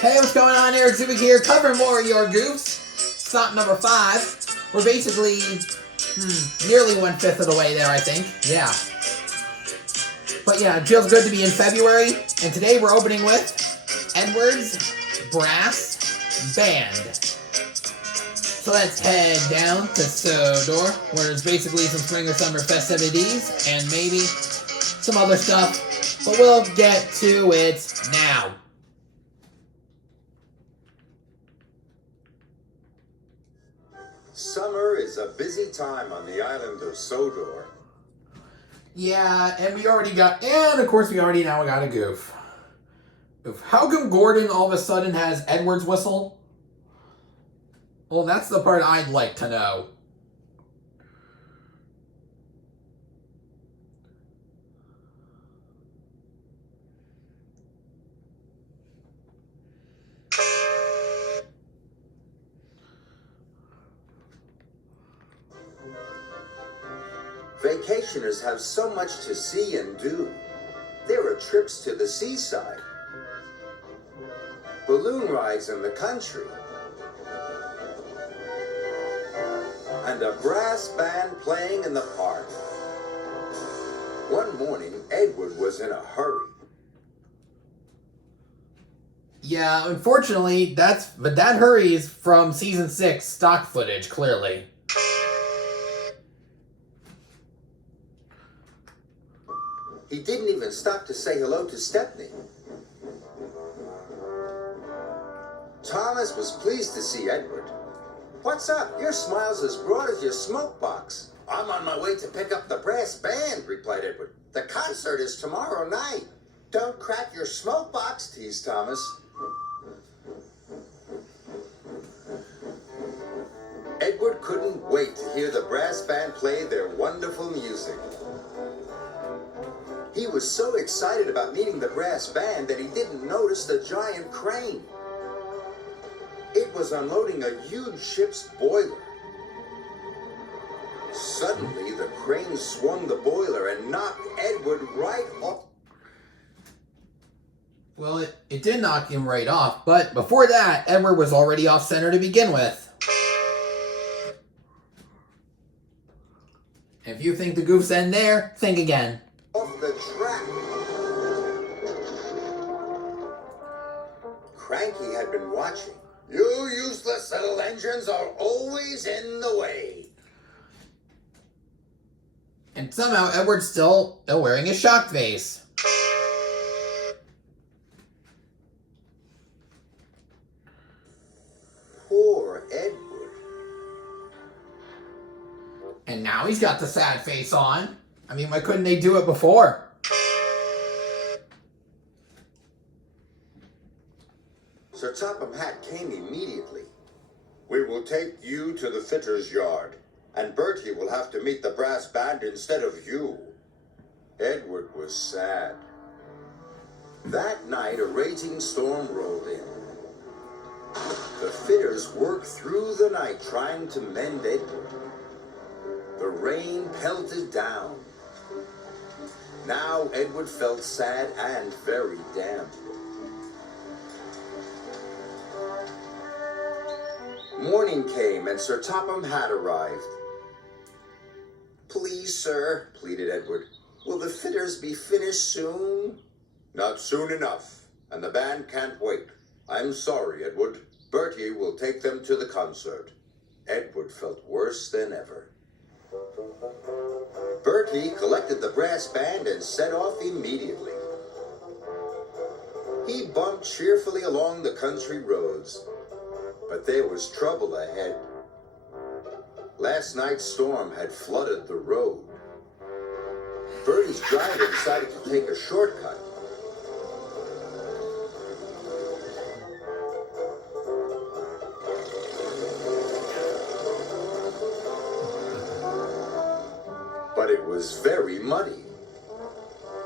Hey, what's going on? Eric Zubic here, covering more of your Goofs. Stop number 5. We're basically nearly 1/5 of the way there, I think. Yeah. But yeah, it feels good to be in February. And today we're opening with Edward's Brass Band. So let's head down to Sodor, where there's basically some spring or summer festivities and maybe some other stuff. But we'll get to it now. Summer is a busy time on the island of Sodor. Yeah, and of course we already now got a goof. How come Gordon all of a sudden has Edward's whistle? Well, that's the part I'd like to know. Vacationers have so much to see and do. There are trips to the seaside, balloon rides in the country, and a brass band playing in the park. One morning, Edward was in a hurry. Yeah, unfortunately, that hurry is from season 6 stock footage, clearly. He didn't even stop to say hello to Stepney. Thomas was pleased to see Edward. "What's up? Your smile's as broad as your smoke box." "I'm on my way to pick up the brass band," replied Edward. "The concert is tomorrow night." "Don't crack your smoke box," teased Thomas. Edward couldn't wait to hear the brass band play their wonderful music. He was so excited about meeting the brass band that he didn't notice the giant crane. It was unloading a huge ship's boiler. Suddenly, the crane swung the boiler and knocked Edward right off. Well, it did knock him right off, but before that, Edward was already off center to begin with. If you think the goofs end there, think again. Off the track. Cranky had been watching. "You useless little engines are always in the way." And somehow Edward's still wearing his shock face. Poor Edward. And now he's got the sad face on. I mean, why couldn't they do it before? Sir Topham Hatt came immediately. "We will take you to the fitter's yard, and Bertie will have to meet the brass band instead of you." Edward was sad. That night, a raging storm rolled in. The fitters worked through the night trying to mend Edward. The rain pelted down. Now Edward felt sad and very damp. Morning came and Sir Topham Hatt arrived. "Please, sir," pleaded Edward, "will the fitters be finished soon?" "Not soon enough, and the band can't wait. I'm sorry, Edward. Bertie will take them to the concert." Edward felt worse than ever. Bertie collected the brass band and set off immediately. He bumped cheerfully along the country roads, but there was trouble ahead. Last night's storm had flooded the road. Bertie's driver decided to take a shortcut. But it was very muddy.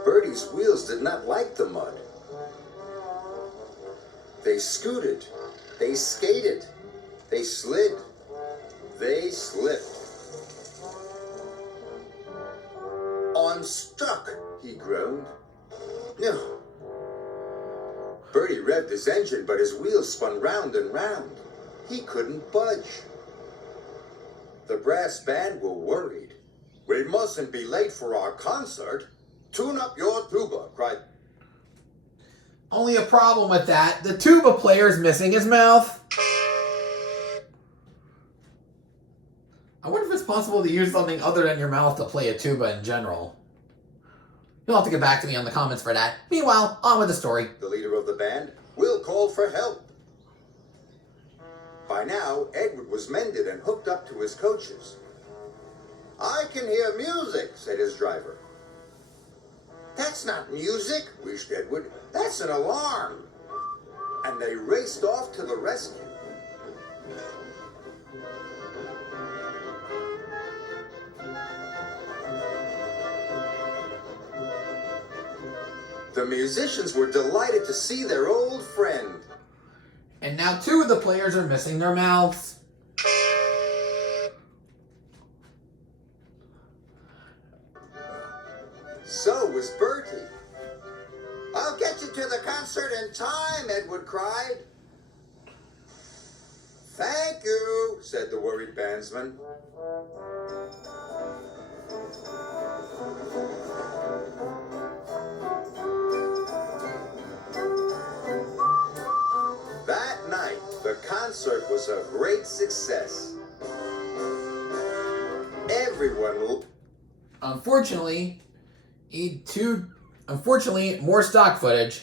Bertie's wheels did not like the mud. They scooted, they skated, they slid, they slipped. "I'm stuck," he groaned. "No." Bertie revved his engine, but his wheels spun round and round. He couldn't budge. The brass band were worried. We mustn't be late for our concert. Tune up your tuba, cried. Only a problem with that. The tuba player's missing his mouth. I wonder if it's possible to use something other than your mouth to play a tuba in general. You'll have to get back to me on the comments for that. Meanwhile, on with the story. The leader of the band, Will called for help. By now, Edward was mended and hooked up to his coaches. I can hear music, said his driver. That's not music, wished Edward. That's an alarm. And they raced off to the rescue. The musicians were delighted to see their old friend. And now 2 of the players are missing their mouths. So was Bertie. I'll get you to the concert in time, Edward cried. Thank you, said the worried bandsman. That night, the concert was a great success. Everyone... Unfortunately, more stock footage.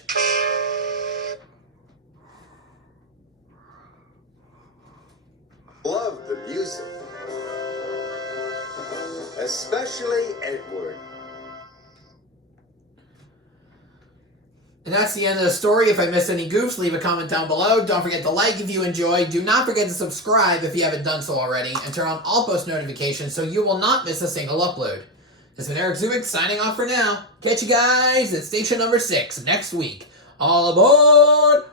Loved the music. Especially Edward. And that's the end of the story. If I missed any goofs, leave a comment down below. Don't forget to like if you enjoyed. Do not forget to subscribe if you haven't done so already. And turn on all post notifications so you will not miss a single upload. This has been Eric Zubik signing off for now. Catch you guys at station number 6 next week. All aboard!